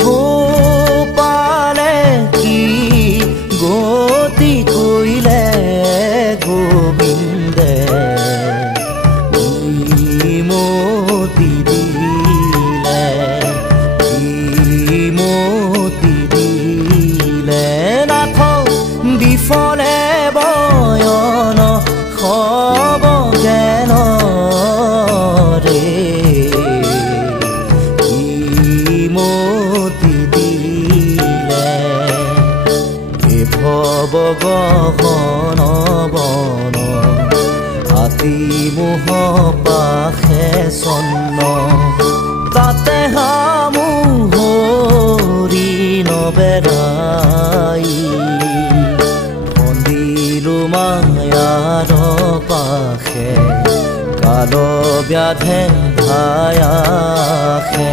গোপালে কি গতি কৰিলে গোবিন্দে মতি দিলে নাথ বিফলে বয়ন খব জ্ঞান ৰে মতি দিলে ভৱ গহন বন আতি মোহ পাশে চন্ন তাতে হামুহৰি নবেৰাই বন্দিলো মায়াৰ পাশে কাল ব্যাধে ধায়াখে